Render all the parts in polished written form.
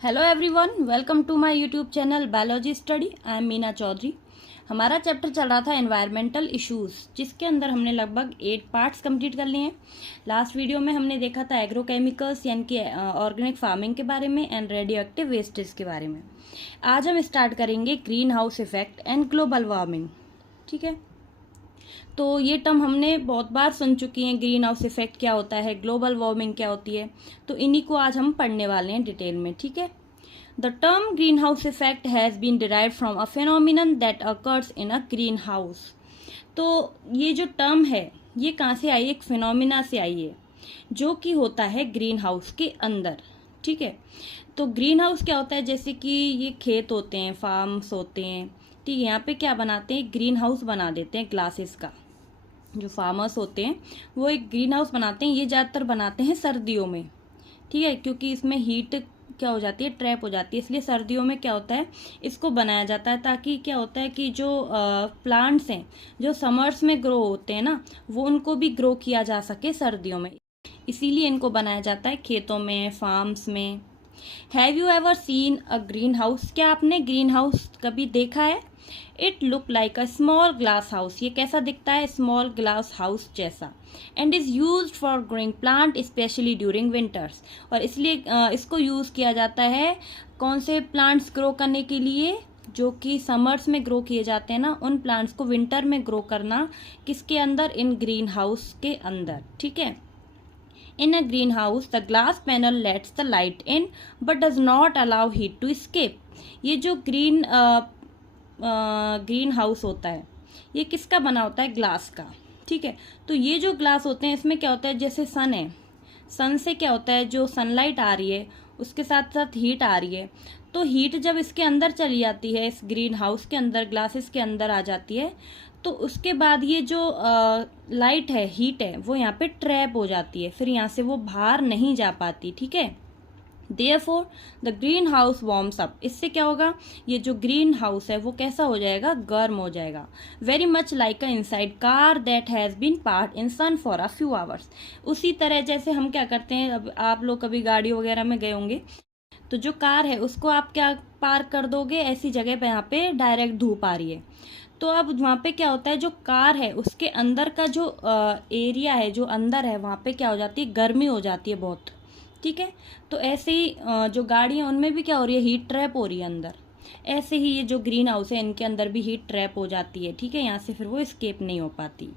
Hello everyone, welcome to my YouTube channel biology study. I am Meena Chaudhary. हमारा chapter चल रहा था एनवायरमेंटल इश्यूज, जिसके अंदर हमने लगभग 8 पार्ट्स कंप्लीट कर लिए हैं। लास्ट वीडियो में हमने देखा था एग्रोकेमिकल्स यानी कि ऑर्गेनिक फार्मिंग के बारे में एंड रेडियो एक्टिव वेस्टेज के बारे में। आज हम स्टार्ट करेंगे green house effect and global warming. ठीक है, तो ये टर्म हमने बहुत बार सुन चुकी हैं। ग्रीन हाउस इफेक्ट क्या होता है, ग्लोबल वार्मिंग क्या होती है, तो इन्हीं को आज हम पढ़ने वाले हैं डिटेल में। ठीक है, the term greenhouse effect has been derived from a phenomenon that occurs in a greenhouse. तो ये जो टर्म है ये कहाँ से आई, एक फिनोमिना से आई है जो कि होता है ग्रीन हाउस के अंदर। ठीक है, तो ग्रीन हाउस क्या होता है, जैसे कि ये खेत होते हैं, फार्म्स होते हैं। ठीक है, यहाँ पे क्या बनाते हैं, ग्रीन हाउस बना देते हैं ग्लासेस का। जो फार्मर्स होते हैं वो एक ग्रीन हाउस बनाते हैं। ये ज़्यादातर बनाते हैं सर्दियों में। ठीक है, क्योंकि इसमें हीट क्या हो जाती है, ट्रैप हो जाती है, इसलिए सर्दियों में क्या होता है, इसको बनाया जाता है ताकि क्या होता है कि जो प्लांट्स हैं जो समर्स में ग्रो होते हैं ना, वो उनको भी ग्रो किया जा सके सर्दियों में, इसीलिए इनको बनाया जाता है खेतों में, फार्म्स में। Have you ever seen a green house? क्या आपने ग्रीन हाउस कभी देखा है? It look like a small glass house. ये कैसा दिखता है, स्मॉल ग्लास हाउस जैसा। And is use for growing plant specially during winters. और इसलिए इसको यूज किया जाता है कौन से प्लांट्स ग्रो करने के लिए, जो कि समर्स में ग्रो किए जाते हैं ना, उन प्लांट्स को विंटर में ग्रो करना किसके अंदर, इन ग्रीन हाउस के अंदर। ठीक है, in a greenhouse, the glass panel lets the light in but does not allow heat to escape. ये जो ग्रीन हाउस होता है ये किसका बना होता है, ग्लास का। ठीक है, तो ये जो ग्लास होते हैं इसमें क्या होता है, जैसे सन है, सन से क्या होता है, जो सनलाइट आ रही है उसके साथ साथ हीट आ रही है। तो हीट जब इसके अंदर चली जाती है, इस ग्रीन हाउस के अंदर, ग्लासेस के अंदर आ जाती है, तो उसके बाद ये जो लाइट है, हीट है, वो यहाँ पे ट्रैप हो जाती है, फिर यहाँ से वो बाहर नहीं जा पाती। ठीक है, Therefore, the green house warms up. इससे क्या होगा, ये जो ग्रीन हाउस है वो कैसा हो जाएगा, गर्म हो जाएगा। Very much like a inside car that has been park in sun for a few hours. उसी तरह जैसे हम क्या करते हैं, अब आप लोग कभी गाड़ी वगैरह में गए होंगे, तो जो कार है उसको आप क्या पार्क कर दोगे ऐसी जगह पे, यहाँ पे डायरेक्ट धूप आ रही है, तो अब वहाँ पे क्या होता है, जो कार है उसके अंदर का जो एरिया है, जो अंदर है, वहाँ पे क्या हो जाती है, गर्मी हो जाती है बहुत। ठीक है, तो ऐसे ही जो गाड़ी है उनमें भी क्या हो रही है, हीट ट्रैप हो रही है अंदर। ऐसे ही ये जो ग्रीन हाउस है इनके अंदर भी हीट ट्रैप हो जाती है। ठीक है, यहाँ से फिर वो एस्केप नहीं हो पाती।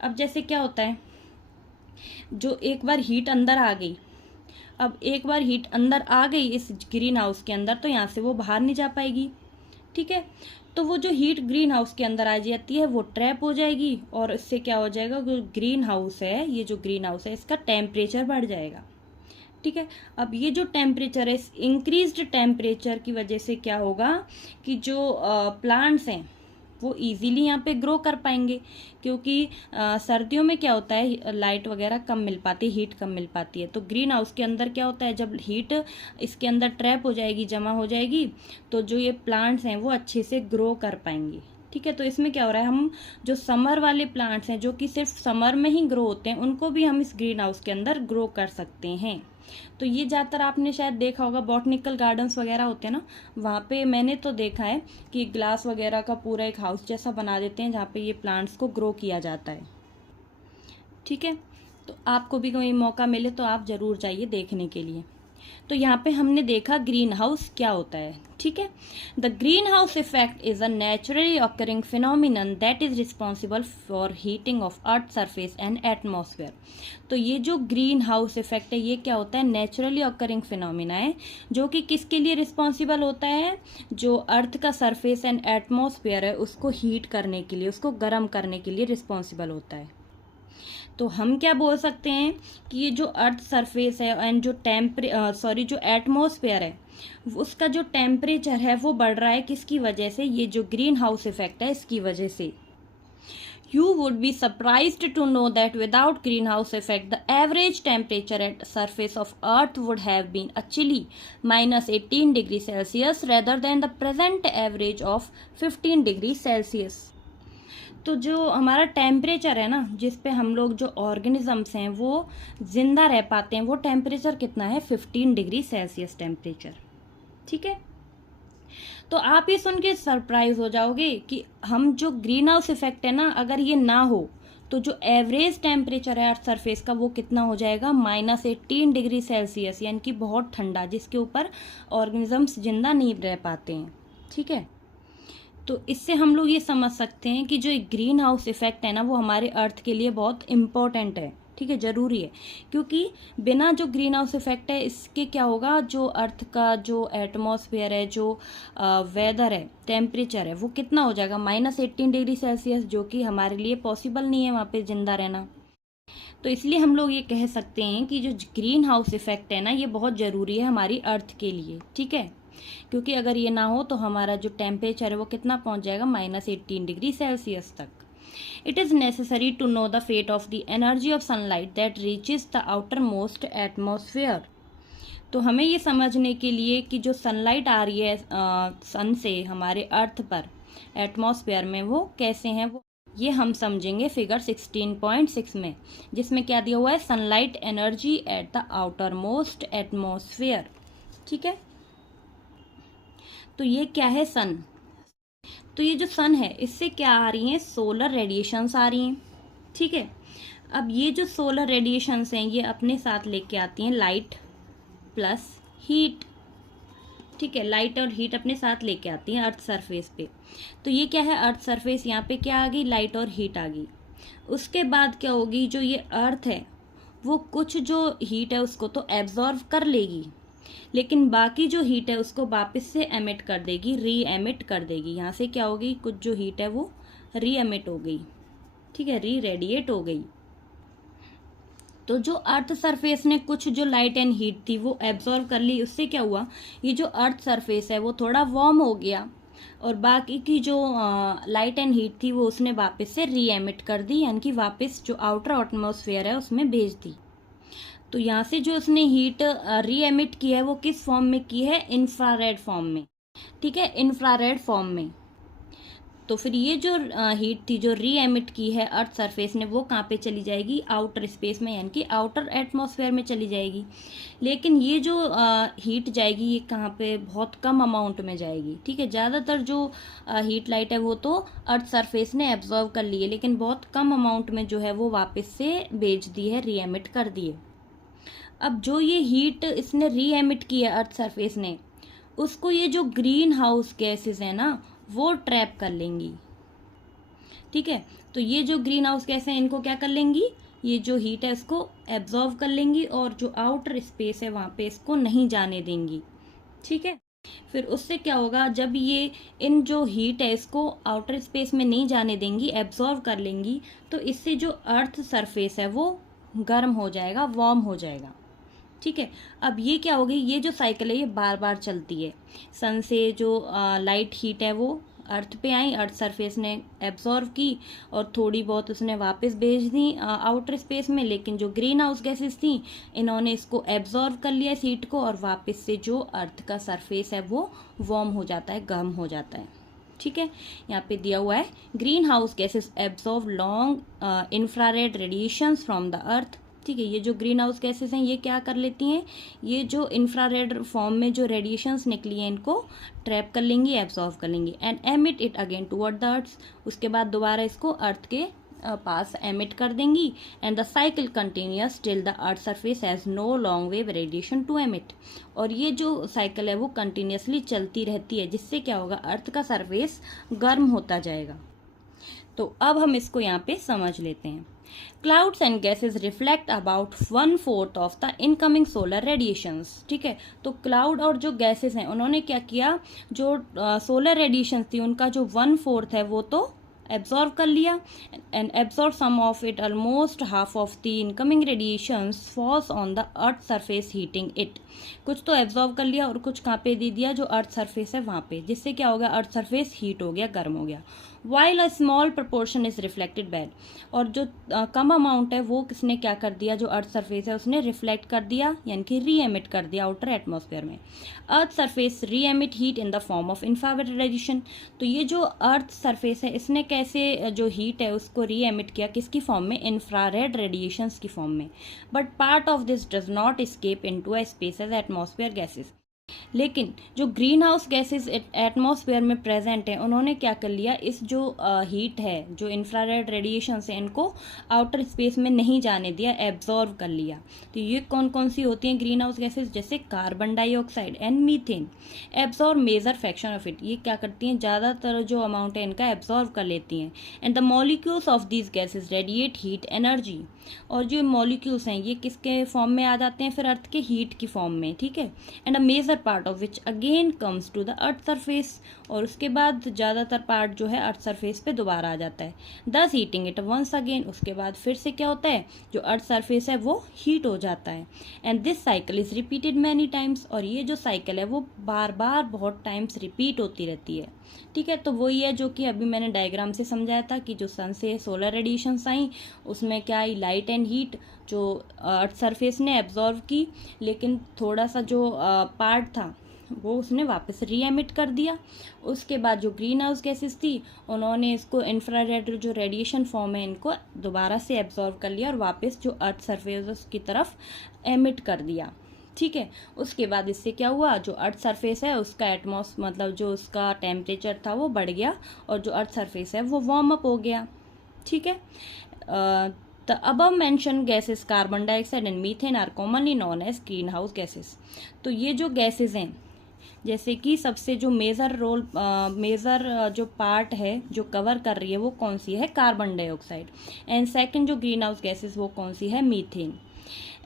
अब जैसे क्या होता है, जो एक बार हीट अंदर आ गई, अब एक बार हीट अंदर आ गई इस ग्रीन हाउस के अंदर, तो यहाँ से वो बाहर नहीं जा पाएगी। ठीक है, तो वो जो हीट ग्रीन हाउस के अंदर आ जाती है वो ट्रैप हो जाएगी, और इससे क्या हो जाएगा, जो ग्रीन हाउस है, ये जो ग्रीन हाउस है इसका टेम्परेचर बढ़ जाएगा। ठीक है, अब ये जो टेम्परेचर है, इस इंक्रीज्ड टेम्परेचर की वजह से क्या होगा कि जो प्लांट्स हैं वो इजीली यहाँ पे ग्रो कर पाएंगे, क्योंकि सर्दियों में क्या होता है, लाइट वगैरह कम मिल पाती है, हीट कम मिल पाती है। तो ग्रीन हाउस के अंदर क्या होता है, जब हीट इसके अंदर ट्रैप हो जाएगी, जमा हो जाएगी, तो जो ये प्लांट्स हैं वो अच्छे से ग्रो कर पाएंगे। ठीक है, तो इसमें क्या हो रहा है, हम जो समर वाले प्लांट्स हैं जो कि सिर्फ समर में ही ग्रो होते हैं, उनको भी हम इस ग्रीन हाउस के अंदर ग्रो कर सकते हैं। तो ये ज़्यादातर आपने शायद देखा होगा, बॉटनिकल गार्डन्स वगैरह होते हैं ना, वहाँ पे मैंने तो देखा है कि ग्लास वगैरह का पूरा एक हाउस जैसा बना देते हैं जहाँ पे ये प्लांट्स को ग्रो किया जाता है। ठीक है, तो आपको भी कोई मौका मिले तो आप ज़रूर जाइए देखने के लिए। तो यहाँ पे हमने देखा ग्रीन हाउस क्या होता है। ठीक है, the greenhouse effect is a naturally occurring phenomenon that is responsible for heating of earth surface and atmosphere. तो ये जो ग्रीन हाउस इफेक्ट है ये क्या होता है, नेचुरली ऑकरिंग फिनोमिना है, जो कि किसके लिए रिस्पॉन्सिबल होता है, जो अर्थ का सरफेस एंड एटमॉस्फेयर है उसको हीट करने के लिए, उसको गर्म करने के लिए रिस्पॉन्सिबल होता है। तो हम क्या बोल सकते हैं कि ये जो अर्थ सरफेस है एंड जो जो एटमॉस्फेयर है उसका जो टेम्परेचर है वो बढ़ रहा है, किसकी वजह से, ये जो ग्रीन हाउस इफेक्ट है इसकी वजह से। You would be surprised to know that without greenhouse effect, the average temperature at surface of Earth would have been a chilly -18 degrees Celsius rather than the present average of 15 degrees Celsius. तो जो हमारा temperature है ना, जिस पे हम लोग जो ऑर्गेनिजम्स हैं वो जिंदा रह पाते हैं, वो टेम्परेचर कितना है, 15 डिग्री सेल्सियस टेम्परेचर। ठीक है। तो आप ये सुन के सरप्राइज हो जाओगे कि हम जो ग्रीन हाउस इफेक्ट है ना, अगर ये ना हो तो जो एवरेज टेम्परेचर है अर्थ सरफेस का वो कितना हो जाएगा, -18 डिग्री सेल्सियस, यानी कि बहुत ठंडा, जिसके ऊपर ऑर्गेनिजम्स जिंदा नहीं रह पाते हैं। ठीक है। तो इससे हम लोग ये समझ सकते हैं कि जो एक ग्रीन हाउस इफेक्ट है ना, वो हमारे अर्थ के लिए बहुत इम्पोर्टेंट है। ठीक है, ज़रूरी है, क्योंकि बिना जो ग्रीन हाउस इफेक्ट है इसके क्या होगा, जो अर्थ का जो एटमॉस्फेयर है, जो वेदर है, टेम्परेचर है, वो कितना हो जाएगा, -18 डिग्री सेल्सियस, जो कि हमारे लिए पॉसिबल नहीं है वहाँ पे जिंदा रहना। तो इसलिए हम लोग ये कह सकते हैं कि जो ग्रीन हाउस इफेक्ट है ना, ये बहुत ज़रूरी है हमारी अर्थ के लिए। ठीक है, क्योंकि अगर ये ना हो तो हमारा जो टेम्परेचर है वो कितना पहुंच जाएगा, -18 डिग्री सेल्सियस तक। It is necessary to know the fate of the energy of sunlight that reaches the outermost atmosphere. तो हमें ये समझने के लिए कि जो सनलाइट आ रही है सन से हमारे अर्थ पर एटमॉस्फेयर में, वो कैसे हैं, वो ये हम समझेंगे फिगर 16.6 में, जिसमें क्या दिया हुआ है, sunlight energy at the outer most atmosphere. ठीक है। तो ये क्या है, सन। तो ये जो सन है इससे क्या आ रही हैं, सोलर रेडिएशंस आ रही हैं। ठीक है। अब ये जो सोलर रेडिएशंस हैं ये अपने साथ लेके आती हैं लाइट प्लस हीट। ठीक है, लाइट और हीट अपने साथ लेके आती हैं अर्थ सरफेस पे। तो ये क्या है, अर्थ सरफेस, यहाँ पे क्या आ गई, लाइट और हीट आ गई। उसके बाद क्या होगी, जो ये अर्थ है वो कुछ जो हीट है उसको तो एब्जॉर्व कर लेगी, लेकिन बाकी जो हीट है उसको वापस से एमिट कर देगी, री एमिट कर देगी। यहाँ से क्या होगी, कुछ जो हीट है वो री एमिट हो गई। ठीक है, री रेडिएट हो गई। तो जो अर्थ सरफेस ने कुछ जो लाइट एंड हीट थी वो एब्जॉर्व कर ली, उससे क्या हुआ, ये जो अर्थ सरफेस है वो थोड़ा वार्म हो गया, और बाकी की जो लाइट एंड हीट थी वो उसने वापस से री एमिट कर दी, यानी कि वापस जो आउटर एटमॉस्फेयर है उसमें भेज दी। तो यहाँ से जो उसने हीट री एमिट की है वो किस फॉर्म में की है, इंफ्रारेड फॉर्म में। ठीक है, इंफ्रारेड फॉर्म में। तो फिर ये जो हीट थी जो री एमिट की है अर्थ सरफेस ने, वो कहाँ पे चली जाएगी, आउटर स्पेस में, यानी कि आउटर एटमॉस्फेयर में चली जाएगी। लेकिन ये जो हीट जाएगी ये कहाँ पे, बहुत कम अमाउंट में जाएगी। ठीक है, ज़्यादातर जो हीट लाइट है वो तो अर्थ सरफेस ने एब्जॉर्व कर ली है, लेकिन बहुत कम अमाउंट में जो है वो वापस से भेज दी है, री एमिट कर दी है। अब जो ये हीट इसने री एमिट की है अर्थ सरफेस ने, उसको ये जो ग्रीन हाउस गैसेस है ना वो ट्रैप कर लेंगी। ठीक है, तो ये जो ग्रीन हाउस गैस है इनको क्या कर लेंगी, ये जो हीट है इसको एब्जॉर्व कर लेंगी, और जो आउटर स्पेस है वहाँ पे इसको नहीं जाने देंगी। ठीक है, फिर उससे क्या होगा, जब ये इन जो हीट है इसको आउटर स्पेस में नहीं जाने देंगी, एब्जॉर्व कर लेंगी, तो इससे जो अर्थ सरफेस है वो गर्म हो जाएगा, वार्म हो जाएगा। ठीक है, अब ये क्या होगी, ये जो साइकिल है ये बार बार चलती है। सन से जो लाइट हीट है वो अर्थ पे आई, अर्थ सरफेस ने एब्जॉर्व की और थोड़ी बहुत उसने वापस भेज दी आउटर स्पेस में, लेकिन जो ग्रीन हाउस गैसेस थी इन्होंने इसको एब्जॉर्व कर लिया इस हीट को, और वापस से जो अर्थ का सरफेस है वो वार्म हो जाता है, गर्म हो जाता है। ठीक है, यहाँ पे दिया हुआ है, green house gases absorb long infrared radiations from the earth. ठीक है, ये जो ग्रीन हाउस गैसेस हैं ये क्या कर लेती हैं, ये जो इंफ्रारेड फॉर्म में जो रेडिएशंस निकली हैं इनको ट्रैप कर लेंगी, एब्जॉर्व कर लेंगी, and emit it again toward the earth. उसके बाद दोबारा इसको अर्थ के पास एमिट कर देंगी, and the cycle continuous till the earth surface has no long wave radiation to emit. और ये जो साइकिल है वो कंटिन्यूअसली चलती रहती है, जिससे क्या होगा, अर्थ का सरफेस गर्म होता जाएगा। तो अब हम इसको यहाँ पे समझ लेते हैं। Clouds and gases reflect about 1/4 of the incoming solar radiations। ठीक है, तो क्लाउड और जो गैसेस हैं उन्होंने क्या किया, जो सोलर रेडिएशन थी उनका जो 1/4 है वो तो एब्जॉर्व कर लिया, and absorb some of it, almost half of the incoming radiations falls on the earth surface heating it. कुछ तो एब्जॉर्व कर लिया और कुछ कहाँ पे दे दिया, जो अर्थ सरफेस है वहाँ पे, जिससे क्या हो गया, अर्थ सरफेस हीट हो गया, गर्म हो गया। While a small proportion is reflected back, और जो कम अमाउंट है वो किसने क्या कर दिया, जो अर्थ सरफेस है उसने रिफ्लेक्ट कर दिया, यानी कि री एमिट कर दिया आउटर एटमॉस्फेयर में। अर्थ सरफेस री emit heat in the form of infrared radiation. तो ये जो अर्थ सरफेस है इसने कैसे जो हीट है उसको री एमिट किया, किसकी फॉर्म में, इंफ्रारेड रेडिएशंस की फॉर्म में। But part of this does not escape into a space as atmosphere gases. लेकिन जो ग्रीन हाउस गैसेस एटमॉस्फेयर में प्रेजेंट हैं, उन्होंने क्या कर लिया, इस जो हीट है, जो इंफ्रारेड रेडिएशन है, इनको आउटर स्पेस में नहीं जाने दिया, एब्जॉर्व कर लिया। तो ये कौन कौन सी होती हैं ग्रीन हाउस गैसेज, जैसे carbon dioxide and methane absorb major fraction of it, ये क्या करती हैं, ज़्यादातर जो अमाउंट है इनका एब्जॉर्व कर लेती हैं। And the molecules of these gases radiate heat energy, और जो मॉलिक्यूल्स हैं ये किसके फॉर्म में आ जाते हैं, फिर अर्थ के हीट की फॉर्म में, ठीक है। And a major part of which again comes to the earth surface, और उसके बाद ज़्यादातर पार्ट जो है अर्थ सरफेस पे दोबारा आ जाता है, दस हीटिंग इट वंस अगेन, उसके बाद फिर से क्या होता है, जो अर्थ सरफेस है वो हीट हो जाता है। And this cycle is repeated many times, और ये जो साइकिल है वो बार बार बहुत टाइम्स रिपीट होती रहती है, ठीक है। तो वही है जो कि अभी मैंने डायग्राम से समझाया था कि जो सन से सोलर रेडिएशंस आई, उसमें क्या आई, लाइट एंड हीट जो अर्थ सरफेस ने एब्जॉर्व की, लेकिन थोड़ा सा जो पार्ट था वो उसने वापस री एमिट कर दिया। उसके बाद जो ग्रीन हाउस गैसेस थी, उन्होंने इसको इंफ्रारेड जो रेडिएशन फॉर्म है इनको दोबारा से एब्जॉर्व कर लिया और वापस जो अर्थ सरफेस की तरफ एमिट कर दिया, ठीक है। उसके बाद इससे क्या हुआ, जो अर्थ सरफेस है उसका मतलब जो उसका टेम्परेचर था वो बढ़ गया, और जो अर्थ सरफेस है वो वार्म अप हो गया, ठीक है। The above mentioned gases carbon dioxide and methane are commonly known as greenhouse gases. तो ये जो गैसेस हैं, जैसे कि सबसे जो मेजर जो पार्ट है जो कवर कर रही है वो कौन सी है, कार्बन डाइऑक्साइड, एंड सेकंड जो ग्रीन हाउस गैसेस वो कौन सी है, methane.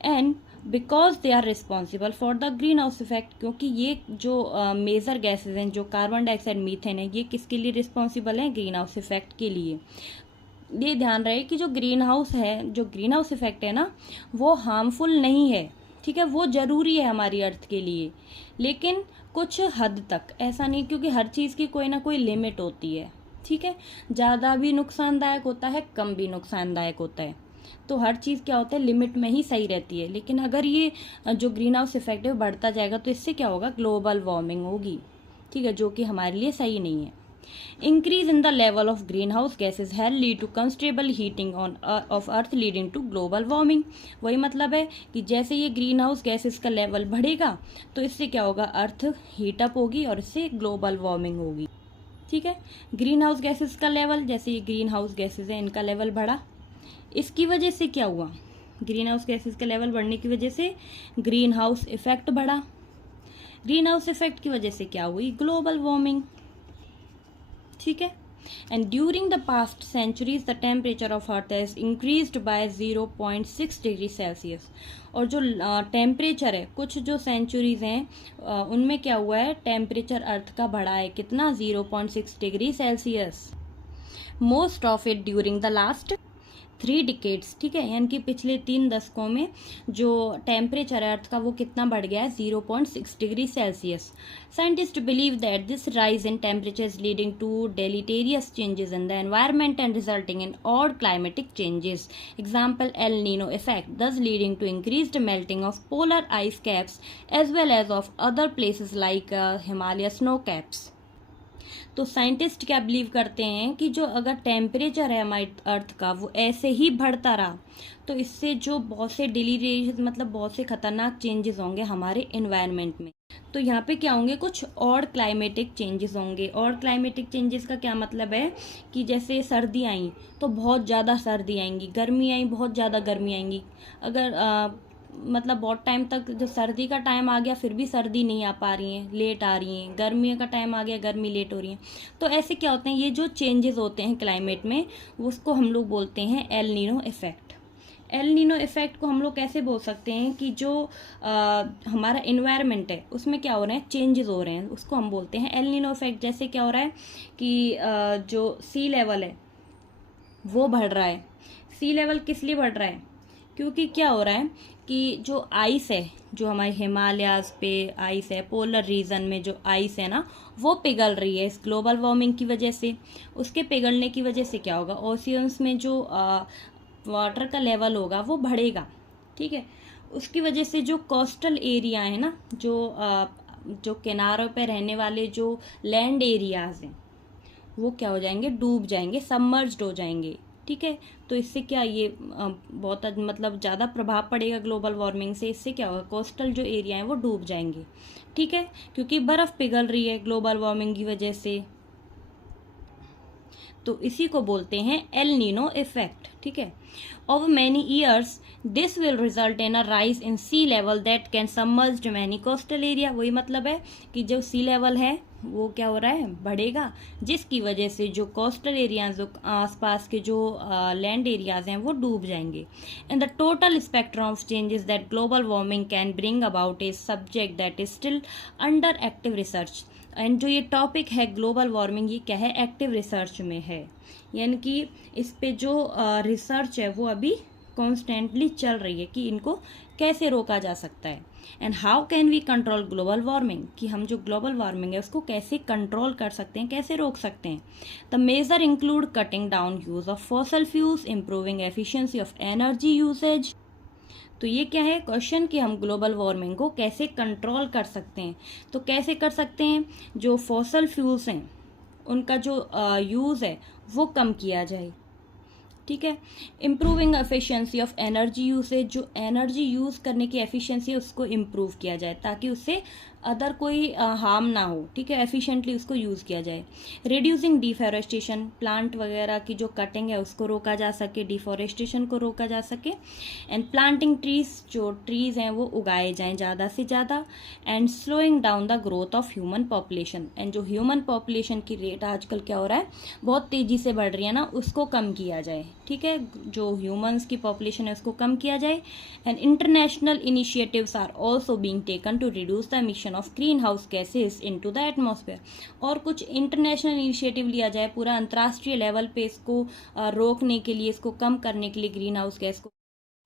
And because they are responsible for the greenhouse effect, क्योंकि ये जो मेजर गैसेज हैं, जो कार्बन डाइऑक्साइड मीथेन है, ये किसके लिए रिस्पॉन्सिबल हैं, ग्रीन हाउस इफेक्ट के लिए। ये ध्यान रहे कि जो ग्रीन हाउस है, जो ग्रीन हाउस इफेक्ट है ना, वो हार्मफुल नहीं है, ठीक है, वो ज़रूरी है हमारी अर्थ के लिए, लेकिन कुछ हद तक, ऐसा नहीं, क्योंकि हर चीज़ की कोई ना कोई लिमिट होती है, ठीक है। ज़्यादा भी नुकसानदायक होता है, कम भी नुकसानदायक होता है, तो हर चीज़ क्या होता है, लिमिट में ही सही रहती है। लेकिन अगर ये जो ग्रीन हाउस इफेक्ट है वो बढ़ता जाएगा तो इससे क्या होगा, ग्लोबल वार्मिंग होगी, ठीक है, जो कि हमारे लिए सही नहीं है। Increase in the level of greenhouse gases shall lead to considerable heating of earth leading to global warming. वही मतलब है कि जैसे ये ग्रीन हाउस गैसेज का लेवल बढ़ेगा तो इससे क्या होगा, अर्थ हीटअप होगी और इससे ग्लोबल वार्मिंग होगी, ठीक है। ग्रीन हाउस गैसेज का लेवल, जैसे ये ग्रीन हाउस गैसेज है इनका लेवल बढ़ा, इसकी वजह से क्या हुआ, ग्रीन हाउस गैसेज का लेवल बढ़ने की वजह से ग्रीन हाउस इफेक्ट बढ़ा, ग्रीन हाउस इफेक्ट की वजह से क्या हुई, ग्लोबल वार्मिंग, ठीक है। And during the past centuries the temperature of earth has increased by 0.6 degree Celsius. और जो टेम्परेचर है, कुछ जो सेंचुरीज हैं उनमें क्या हुआ है, टेम्परेचर अर्थ का बढ़ा है, कितना, 0.6 degree Celsius. Most of it during the last 3 decades, ठीक है, यानी कि पिछले 3 दशकों में जो टेम्परेचर है अर्थ का वो कितना बढ़ गया है, 0.6 degree Celsius. Scientist believe that this rise in temperature is leading to deleterious changes in the environment and resulting in odd climatic changes, example El Nino effect, this leading to increased melting of polar ice caps as well as of other places like Himalaya snow caps. तो scientist क्या believe करते हैं कि जो अगर temperature है हमारी अर्थ का वो ऐसे ही बढ़ता रहा तो इससे जो बहुत से डिलीरिएशन, मतलब बहुत से खतरनाक चेंजेस होंगे हमारे एनवायरनमेंट में। तो यहाँ पे क्या होंगे, कुछ और क्लाइमेटिक चेंजेस होंगे। और क्लाइमेटिक चेंजेस का क्या मतलब है कि जैसे सर्दी आई तो बहुत ज़्यादा सर्दी आएंगी, गर्मी आई बहुत ज़्यादा गर्मी आएंगी। अगर मतलब बहुत टाइम तक जो सर्दी का टाइम आ गया फिर भी सर्दी नहीं आ पा रही है, लेट आ रही हैं, गर्मी का टाइम आ गया गर्मी लेट हो रही है। तो ऐसे क्या होते हैं, ये जो चेंजेस होते हैं क्लाइमेट में उसको हम लोग बोलते हैं L Nino effect. L Nino effect को हम लोग कैसे बोल सकते हैं कि जो हमारा इन्वायरमेंट है उसमें क्या हो रहे हैं, चेंजेस हो रहे हैं, उसको हम बोलते हैं एल नीनो इफेक्ट। जैसे क्या हो रहा है कि जो सी लेवल है वो बढ़ रहा है। सी लेवल किस लिए बढ़ रहा है, क्योंकि क्या हो रहा है कि जो आइस है, जो हमारे हिमालयाज पे आइस है, पोलर रीजन में जो आइस है ना वो पिघल रही है इस ग्लोबल वार्मिंग की वजह से। उसके पिघलने की वजह से क्या होगा, ओशियंस में जो वाटर का लेवल होगा वो बढ़ेगा, ठीक है। उसकी वजह से जो कोस्टल एरिया है ना, जो किनारों पे रहने वाले जो लैंड एरियाज हैं वो क्या हो जाएंगे, डूब जाएंगे, सबमर्ज्ड हो जाएंगे, ठीक है। तो इससे क्या ये बहुत मतलब ज़्यादा प्रभाव पड़ेगा ग्लोबल वार्मिंग से। इससे क्या होगा, कोस्टल जो एरिया हैं वो डूब जाएंगे, ठीक है, क्योंकि बर्फ़ पिघल रही है ग्लोबल वार्मिंग की वजह से। तो इसी को बोलते हैं एल नीनो इफेक्ट, ठीक है। Over many years this will result in a rise in sea level that can submerge many coastal area. वही मतलब है कि जो सी लेवल है वो क्या हो रहा है, बढ़ेगा, जिसकी वजह से जो कोस्टल एरियाज, जो आसपास के जो लैंड एरियाज हैं वो डूब जाएंगे। And the total spectrum of changes that global warming can bring about is subject that is still under active research. And जो ये टॉपिक है ग्लोबल वार्मिंग, ये क्या है, एक्टिव रिसर्च में है, यानी कि इस पे जो रिसर्च है वो अभी कॉन्स्टेंटली चल रही है कि इनको कैसे रोका जा सकता है। And how can we control global warming, कि हम जो ग्लोबल वार्मिंग है उसको कैसे कंट्रोल कर सकते हैं, कैसे रोक सकते हैं। The measure include cutting down use of fossil fuels, improving efficiency of energy usage. तो ये क्या है क्वेश्चन, कि हम ग्लोबल वार्मिंग को कैसे कंट्रोल कर सकते हैं। तो कैसे कर सकते हैं, जो फॉसल फ्यूल्स हैं उनका जो यूज़ है वो कम किया जाए, ठीक है। Improving efficiency of energy usage, जो एनर्जी यूज़ करने की एफिशिएंसी है उसको इम्प्रूव किया जाए ताकि उससे अदर कोई हार्म ना हो, ठीक है, एफिशिएंटली उसको यूज़ किया जाए। रिड्यूसिंग डिफॉरेस्टेशन, प्लांट वगैरह की जो कटिंग है उसको रोका जा सके, डिफॉरेस्टेशन को रोका जा सके। एंड प्लांटिंग ट्रीज, जो ट्रीज़ हैं वो उगाए जाएं ज़्यादा से ज़्यादा। And slowing down the growth of human population, and जो ह्यूमन पॉपुलेशन की रेट आजकल क्या हो रहा है, बहुत तेज़ी से बढ़ रही है ना, उसको कम किया जाए, ठीक है, जो ह्यूमंस की पॉपुलेशन है उसको कम किया जाए। And international initiatives are also being taken to reduce the emission of greenhouse gases into the atmosphere. और कुछ इंटरनेशनल इनिशिएटिव लिया जाए पूरा अंतर्राष्ट्रीय लेवल पे इसको रोकने के लिए, इसको कम करने के लिए, ग्रीन हाउस गैस को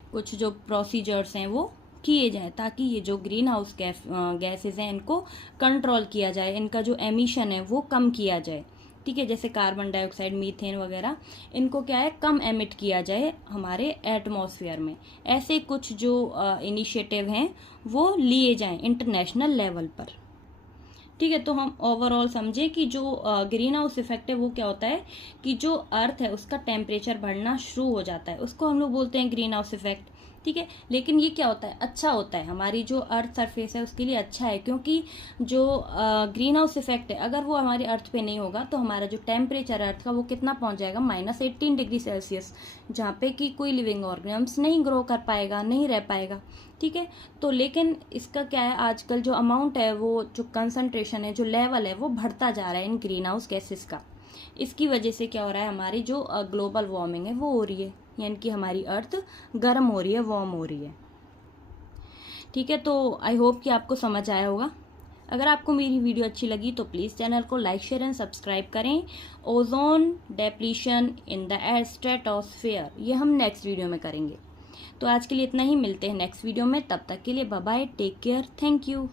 कुछ जो प्रोसीजर्स हैं वो किए जाएं ताकि ये जो ग्रीन हाउस गैसेज हैं इनको कंट्रोल किया जाए, इनका जो एमिशन है वो कम किया जाए, ठीक है। जैसे कार्बन डाइऑक्साइड, मीथेन वगैरह, इनको क्या है, कम एमिट किया जाए हमारे एटमॉस्फेयर में। ऐसे कुछ जो इनिशिएटिव हैं वो लिए जाएं इंटरनेशनल लेवल पर, ठीक है। तो हम ओवरऑल समझे कि जो ग्रीन हाउस इफेक्ट है वो क्या होता है, कि जो अर्थ है उसका टेम्परेचर बढ़ना शुरू हो जाता है, उसको हम लोग बोलते हैं ग्रीन हाउस इफेक्ट, ठीक है। लेकिन ये क्या होता है, अच्छा होता है, हमारी जो अर्थ सरफेस है उसके लिए अच्छा है, क्योंकि जो ग्रीन हाउस इफेक्ट है अगर वो हमारे अर्थ पे नहीं होगा तो हमारा जो टेम्परेचर अर्थ का वो कितना पहुंच जाएगा, -18 डिग्री सेल्सियस, जहाँ पे कि कोई लिविंग ऑर्गेनिम्स नहीं ग्रो कर पाएगा, नहीं रह पाएगा, ठीक है। तो लेकिन इसका क्या है, आजकल जो अमाउंट है, वो जो कंसंट्रेशन है, जो लेवल है वो बढ़ता जा रहा है इन ग्रीन हाउस गैसेस का। इसकी वजह से क्या हो रहा है, हमारी जो ग्लोबल वार्मिंग है वो हो रही है, यानी कि हमारी अर्थ गर्म हो रही है, वार्म हो रही है, ठीक है। तो आई होप कि आपको समझ आया होगा। अगर आपको मेरी वीडियो अच्छी लगी तो प्लीज़ चैनल को लाइक, शेयर एंड सब्सक्राइब करें। Ozone depletion in the stratosphere, ये हम नेक्स्ट वीडियो में करेंगे। तो आज के लिए इतना ही, मिलते हैं नेक्स्ट वीडियो में, तब तक के लिए bye bye, take care, thank you.